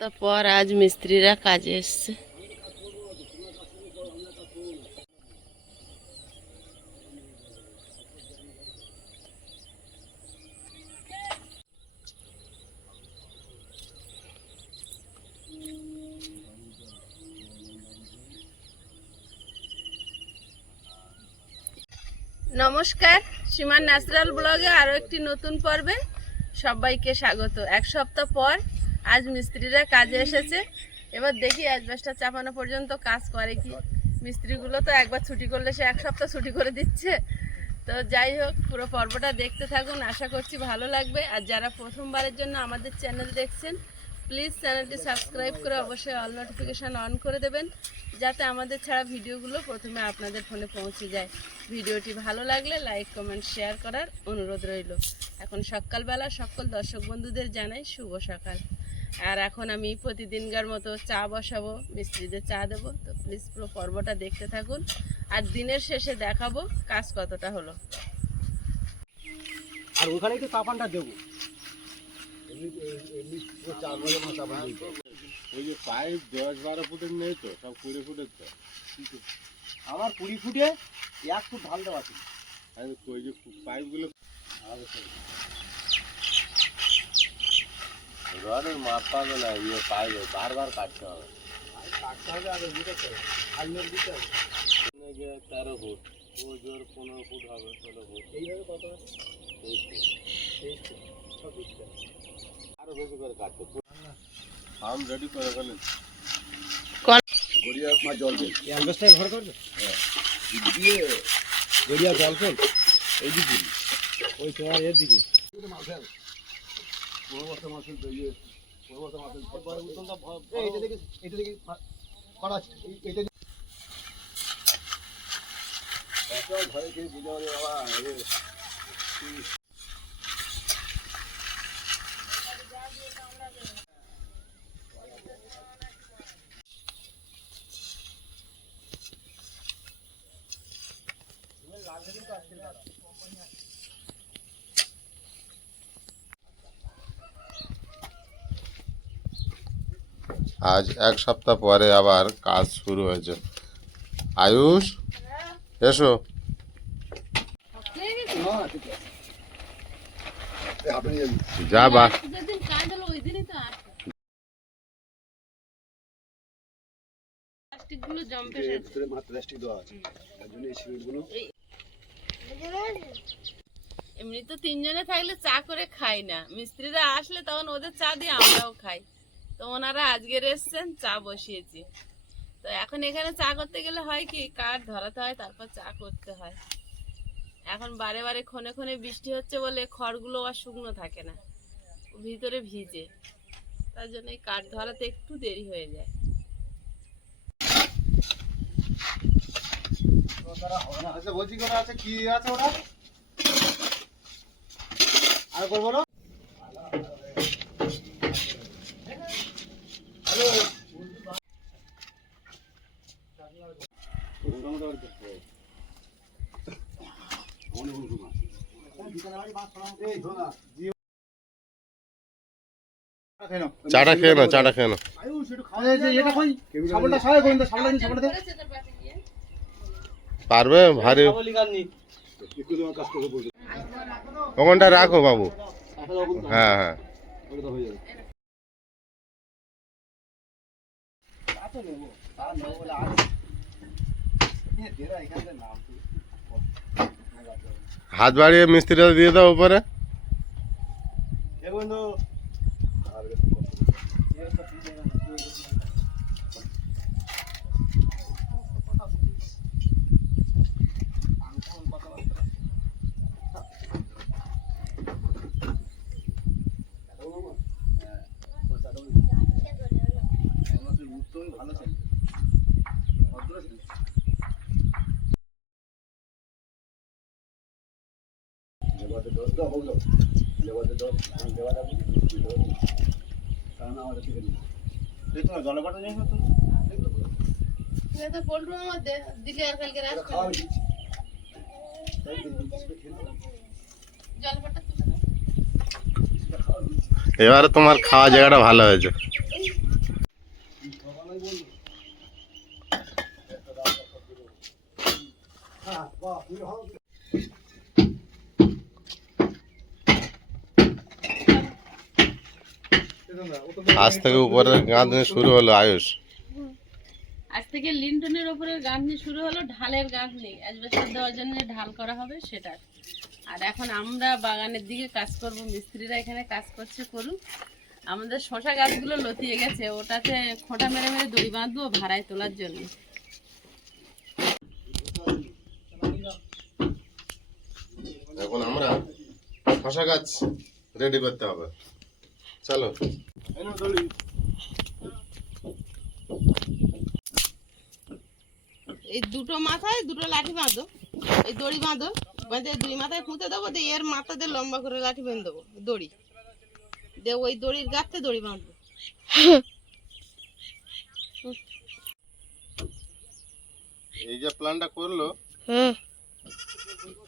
সপ্তাহ পর আজ মিস্ত্রিরা কাজে এসছে। নমস্কার, সীমার ন্যাচারাল ব্লগে আরও একটি নতুন পর্বে সবাইকে স্বাগত। এক সপ্তাহ পর আজ মিস্ত্রিরা কাজে এসেছে। এবার দেখি অ্যাসবেস্টার চাপানো পর্যন্ত কাজ করে কি। মিস্ত্রিগুলো তো একবার ছুটি করলে সে এক সপ্তাহ ছুটি করে দিচ্ছে। তো যাই হোক, পুরো পর্বটা দেখতে থাকুন, আশা করছি ভালো লাগবে। আর যারা প্রথমবারের জন্য আমাদের চ্যানেল দেখছেন, প্লিজ চ্যানেলটি সাবস্ক্রাইব করে অবশ্যই অল নোটিফিকেশান অন করে দেবেন, যাতে আমাদের ছাড়া ভিডিওগুলো প্রথমে আপনাদের ফোনে পৌঁছে যায়। ভিডিওটি ভালো লাগলে লাইক কমেন্ট শেয়ার করার অনুরোধ রইল। এখন সকালবেলা সকল দর্শক বন্ধুদের জানাই শুভ সকাল। আর এখন আমি প্রতিদিনকার মতো চা বসাবো, মিস্ত্রিদের চা দেবো। তো প্লিজ পুরো পর্বটা দেখতে থাকুন, আর দিনের শেষে দেখাবো কাজ কতটা হলো। আর ওখানে একটু চাপানটা দেবো। ওই যে পাইপ 10-12 ফুটের নেই তো, সব 20 ফুটের তো। আমার 20 ফুটে 1 ফুট ঢাল দেওয়া আছে। আমি ওই যে পাইপগুলো রডের মাপ পাবে না, ইয়ে পাইবে বারবার কাটতে হবে। কাটতে হবে আর দিতে হবে, আলমের দিতে হবে। 13 ফুট, ও জোর 15 ফুট হবে, 16 ফুট। এইভাবে কত আছে? 23 ফুট, 26 ফুট। আরো বেশি করে কাটতে ফার্ম রেডি করে ফেলেন। গড়িয়া মা জল দেন, অ্যালবেস্টার ঘর করবে। হ্যাঁ দিয়ে গড়িয়া জল ফেল এই দিকে, ওই তোমার এর দিকে মাছের বড় বড় মাছের দিয়ে বড় বড় মাছের এইটা দেখে করা আছে। এইটা এত ঘরে কি বুঝা হবে বাবা। আজ এক সপ্তাহ পরে আবার কাজ শুরু হয়েছে। আয়ুষ এসো। যা বা এমনি তো তিনজনে থাকলে চা করে খাই না, মিস্ত্রিরা আসলে তখন ওদের চা দিয়ে আমরাও খাই। তো ওনারা আজকের এসছেন, চা বসিয়েছি। তো এখন এখানে চা করতে গেলে হয় কি, কাঠ ধরাতে হয়, তারপর চা করতে হয়। এখন বারে বারে ক্ষণে ক্ষণে বৃষ্টি হচ্ছে বলে খড়গুলো আর শুকনো থাকে না, ভিতরে ভিজে, তার জন্য এই কাঠ ধরাতে একটু দেরি হয়ে যায়। বলছি কোন আছে, কি আছে ওটা আর করবো না। চাটা খেয়ে নাও, চাটা খেয়ে নাও। পারবে ভারী ওখানটা রাখো বাবু। হ্যাঁ হ্যাঁ হাত বাড়িয়ে মিস্ত্রিটা দিয়ে দাও উপরে। এবারে তোমার খাওয়া জায়গাটা ভালো হয়েছে। আজ থেকে উপরের গাঁথনি শুরু হলো আয়ুষ। আজ থেকে লিন্টনের ওপরে গাঁথনি শুরু হলো, ঢালের গাঁথনি, অ্যাসবেস্টস দেওয়ার জন্য যে ঢাল করা হবে সেটা। আর এখন আমরা বাগানের দিকে কাজ করব, মিস্ত্রিরা এখানে কাজ করছে করুক। আমাদের শশা গাছগুলো লতিয়ে গেছে, ওটাতে খোঁটা মেরে মেরে দড়ি বাঁধবো ভাড়ায় তোলার জন্য। এখন আমরা শশা গাছ রেডি করতে হবে, চলো। এই দুটো মাথায় দুটো লাঠি বাঁধো, এই দড়ি বাঁধো, বাঁধে দুই মাথায় পুঁতে দেবো, দিয়ে এর মাথাতে লম্বা করে লাঠি বেঁধে দেবো দড়ি দিয়ে, ওই দড়ির গাঁথতে দড়ি বাঁধবো। এই যে প্ল্যানটা করলো,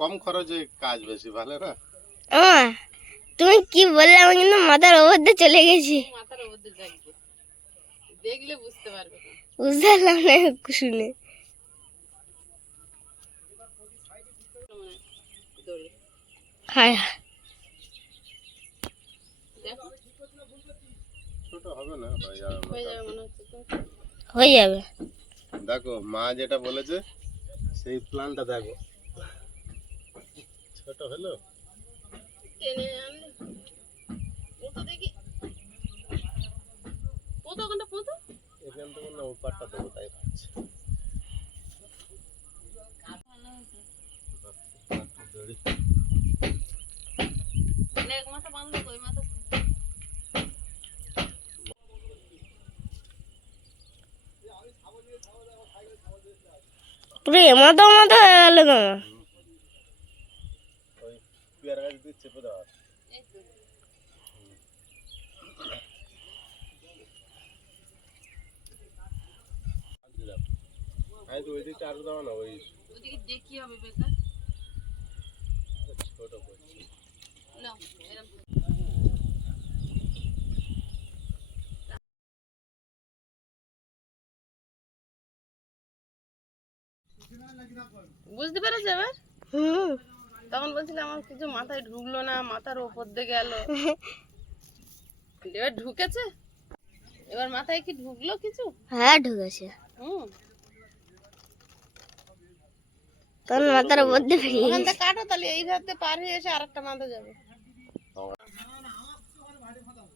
কম খরচে কাজ বেশি ভালো না? তুমি কি বললে, আমি কিন্তু মাথার ওপর দিয়ে চলে গেছি। মাথার ওপর দিয়ে যাইবে, দেখলে বুঝতে পারবে না। বুঝতে পারলাম না শুনে। দড়ি হায় দেখো ছোট হবে না, হয়ে যাবে হয়ে যাবে মনে হচ্ছে তো। হয়ে যাবে। দেখো মা যেটা বলেছে সেই প্ল্যানটা দেখো, ছোট হলো। টেনে আনলে পোতো দেখি, পোতো কোনটা পোতো? এখান থেকে না উপরটা দেবো, তাই ভাবছি। এক মাথা বাঁধলো, ওই মাথা পুরো এমাথা মাথা হয়ে গেল তোমার। ওই পেয়ারা গাছ দিয়ে চেপে দেওয়া। আমি তো ওই দিকটা আরো দেওয়া না, ওই ওদিকে দেখি হবে বেকার। ছোট করছি। নাও এরকম বুঝতে পেরেছো এবার? তখন বলছিলে আমার কিছু মাথায় ঢুকলো না, মাথার ওপর দিয়ে গেল, এবার ঢুকেছে। এবার মাথায় কি ঢুকলো কিছু? হ্যাঁ ঢুকেছে, হুম, তখন মাথার ওপর দিয়ে বেরিয়ে ওখান গেছে। থেকে কাটো, তাহলে এই হাতে পার হয়ে এসে আরেকটা মাথা যাবে।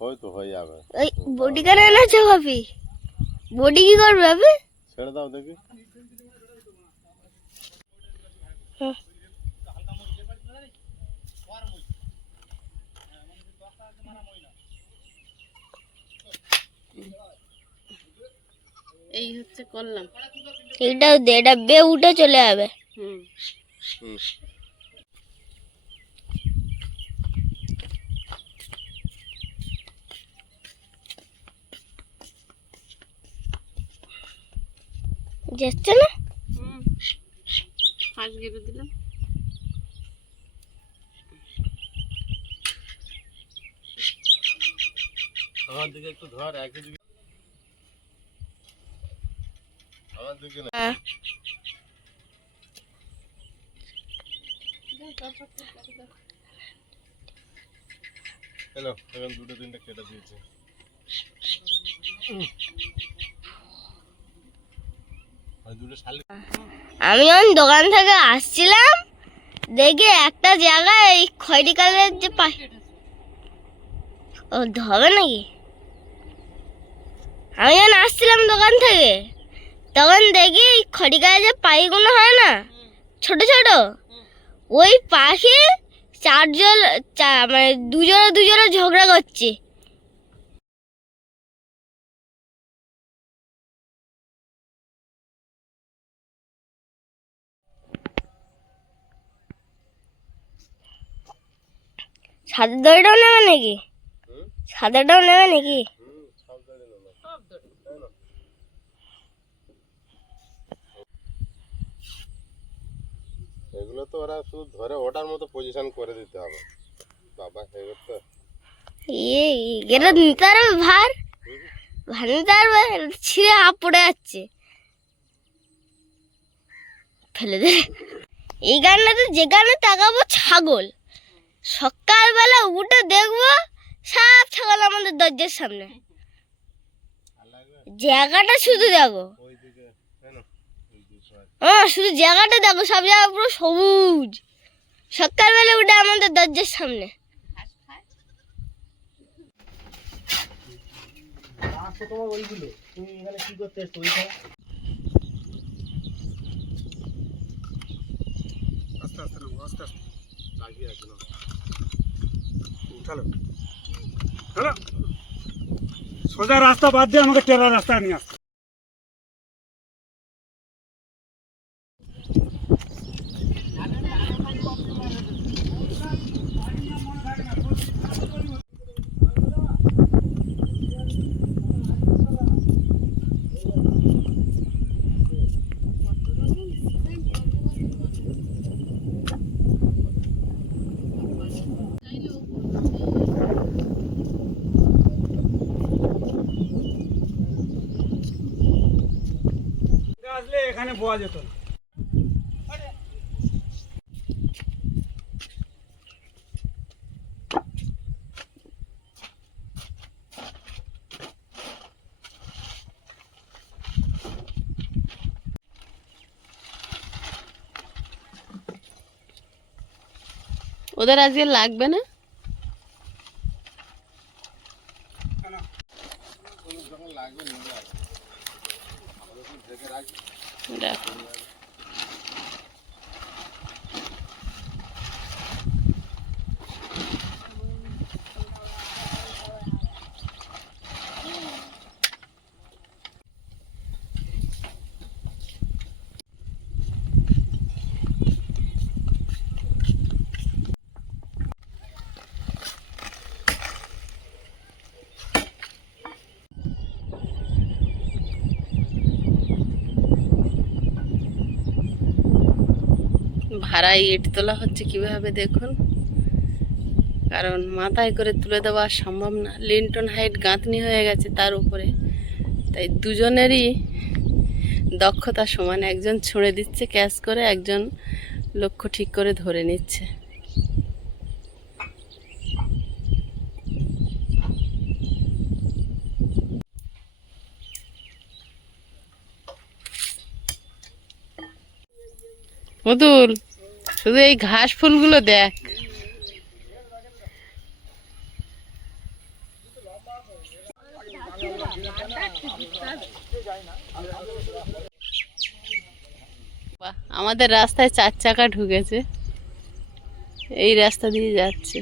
হয়তো হয়ে যাবে। ওই বডি কেন এনেছো ভাবি? বডি কি করবে ভাবি? ছেড়ে দাও দেখি। এই হচ্ছে করলাম। এটাও দে, এটা বে উঠে চলে যাবে। হুম, হুম। যাচ্ছে না? হুম, ফাঁস গেড়ে দিলাম। আমার দিকে একটু ধর, একই দিকে আমার দিকে না। হ্যাঁ। হ্যালো, এখন দুটো তিনটা কেটে দিয়েছে। আর দুটো শালি আমি যখন দোকান থেকে আসছিলাম, দেখি একটা জায়গায় এই খয়েরি কালারের যে পাই, ও হবে নাকি? আমি যখন আসছিলাম দোকান থেকে, তখন দেখি এই খড়ি কালারের যে পাখিগুলো হয় না, ছোট ছোট, ওই পাখি মানে দুজোড়া দুজোড়া ঝগড়া করছে। সাদাটাও নেবে নাকি? সাদাটাও নেবে নাকি? সব ধরে নেবো। সব দড়ি। তাই না? এগুলো তো ওরা শুধু ধরে ওটার মতো পজিশন করে দিতে হবে। বাবা এগুলো তো এটা নিতে পারবে ভার? ভাঙতে পারবে? ছিঁড়ে হাফ পড়ে যাচ্ছে, ফেলে দে। এই গানটাতে যেখানে তাকাবো ছাগল, সকালবেলা উঠে দেখবো সব ছাগল আমাদের দরজার সামনে। জায়গাটা শুধু দেখো, শুধু জায়গাটা দেখো, সব জায়গা পুরো সবুজ। সকালবেলা উঠে আমাদের দরজার সামনে। তোমার ওইগুলো তুমি এখানে কি করতে এসছো? ওইখানে আস্তে আস্তে নামো, আস্তে আস্তে লাগিয়ে আছে না। চলো চলো, সোজা রাস্তা বাদ দিয়ে আমাকে টেরা রাস্তা নিয়ে আসতে। আসলে এখানে বোয়া যেত না। ওদের আজকে লাগবে না? দেখ। ভাড়ায় ইট তোলা হচ্ছে কিভাবে দেখুন, কারণ মাথায় করে তুলে দেওয়া সম্ভব না। লিন্টন হাইট গাঁথনি হয়ে গেছে তার উপরে, তাই দুজনেরই দক্ষতা সমান। একজন ছুঁড়ে দিচ্ছে ক্যাচ করে, একজন লক্ষ্য ঠিক করে ধরে নিচ্ছে। মতুল, শুধু এই ঘাস ফুলগুলো দেখ। বাহ, আমাদের রাস্তায় 4 চাকা ঢুকেছে, এই রাস্তা দিয়ে যাচ্ছে।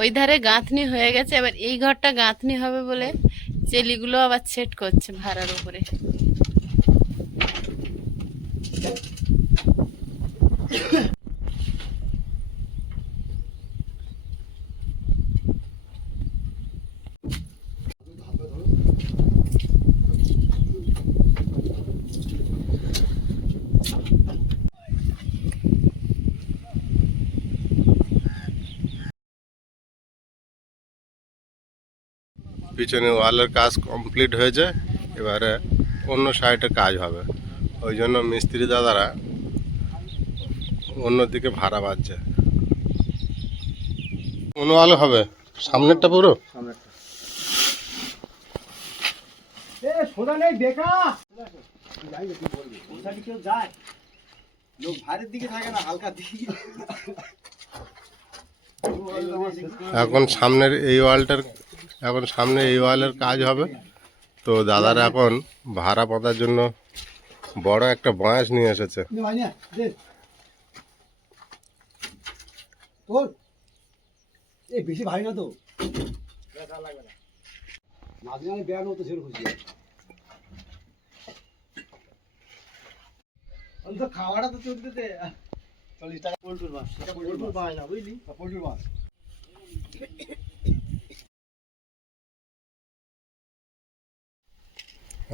ওই ধারে গাঁথনি হয়ে গেছে, এবার এই ঘরটা গাঁথনি হবে বলে চেলিগুলো আবার সেট করছে ভাড়ার উপরে। পিছনে ওয়ালের কাজ কমপ্লিট হয়েছে, এবারে অন্য সাইডে কাজ হবে। ওই জন্য মিস্ত্রি দাদারা অন্যদিকে ভাড়া বাঁধছে। কোন ওয়াল হবে? সামনেরটা পুরো সোজা নেই বেকা যাই কি বলবি, ওটা কি কেউ যায়? লোক ভারের দিকে থাকে না, হালকা দিকে। এখন সামনের এই ওয়ালটার সামনে এই ওয়ালের কাজ হবে। তো দাদারা এখন ভাড়া পাতার জন্য বড় একটা বাঁশ নিয়ে এসেছে। বেশি ভারী না তো, মাঝখানে ব্যায়াম হতো সেরকম খুশি আমি তো খাওয়াটা তো চলতে দে 40 টাকা পোল্ট্রির মাছ এটা পোল্ট্রি পায় না বুঝলি পোল্ট্রির মাছ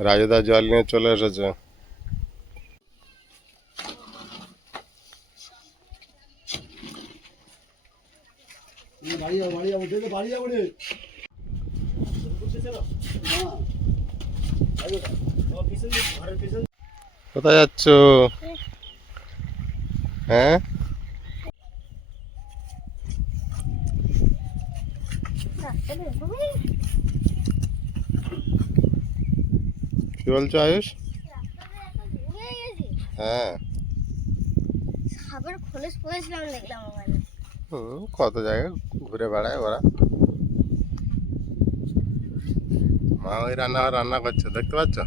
রাজুদা জল নিয়ে চলে এসেছে। বাড়ি যাবো দেখে বাড়ি যাবো রে কোথায় যাচ্ছ? হ্যাঁ, কি বলছো আয়ুষ? হ্যাঁ, সাপের খোলস পড়েছিলাম দেখলাম ওখানে। কত জায়গায় ঘুরে বেড়ায় ওরা। মা ওই রান্না করছে, দেখতে পাচ্ছ?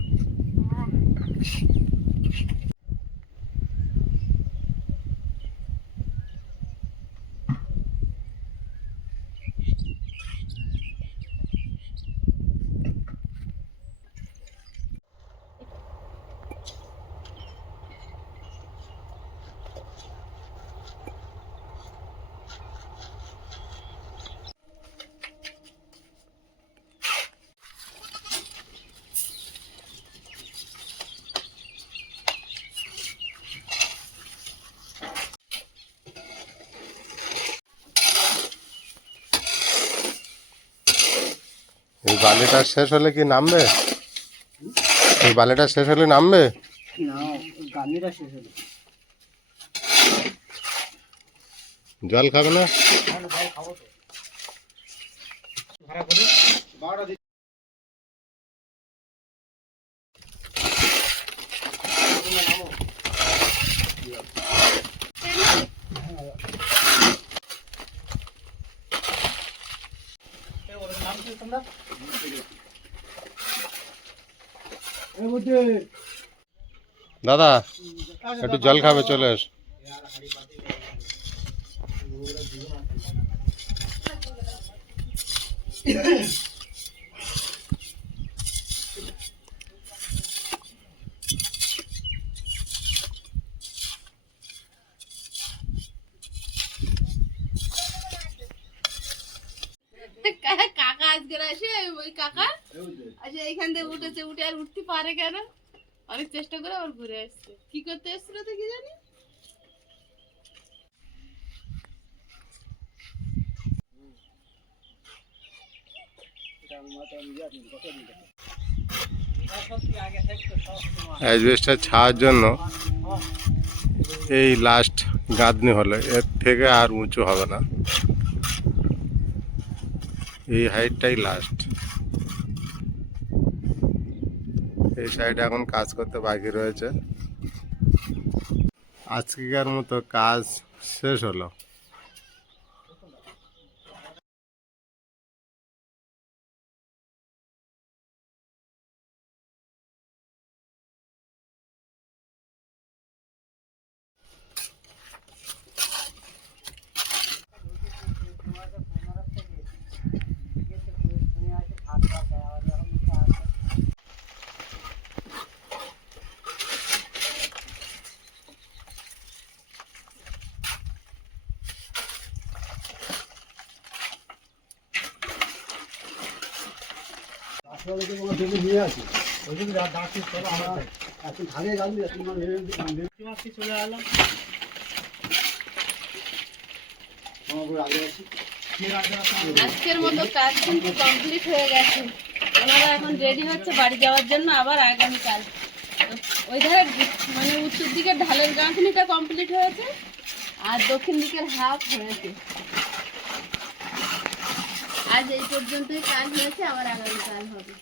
এই বালিটা শেষ হলে কি নামবে? এই বালিটা শেষ হলে নামবে? না গানিটা শেষ হলো জল খাবে না? খাবো তো ভাড়া করে 12টা দাদা একটু জল খাবে, চলে এস। কাকা আজকে আসে, ওই কাকা আচ্ছা এইখান থেকে উঠেছে, উঠে আর উঠতে পারে কেন? অনেক চেষ্টা করে আবার ঘুরে আসছে। কি করতে এসেছিল তো কি জানি। অ্যাজবেস্টার ছাওয়ার জন্য এই লাস্ট গাঁথনি হলো, এর থেকে আর উঁচু হবে না, এই হাইটটাই লাস্ট। এই সাইডে এখন কাজ করতে বাকি রয়েছে। আজকের মতো কাজ শেষ হলো। নিয়ে আসি ওই জন্য ডাকি চলো আমার এখন ধারে যাবি তোমার চলে এলাম আগে আসি আজকের মতো কাজ কিন্তু কমপ্লিট হয়ে গেছে। ওনারা এখন রেডি হচ্ছে বাড়ি যাওয়ার জন্য আবার আগামীকাল। ওই ধারে মানে উত্তর দিকের ঢালের গাঁথনিটা কমপ্লিট হয়েছে আর দক্ষিণ দিকের হাফ হয়েছে। আজ এই পর্যন্তই কাজ হয়েছে, আবার আগামীকাল হবে।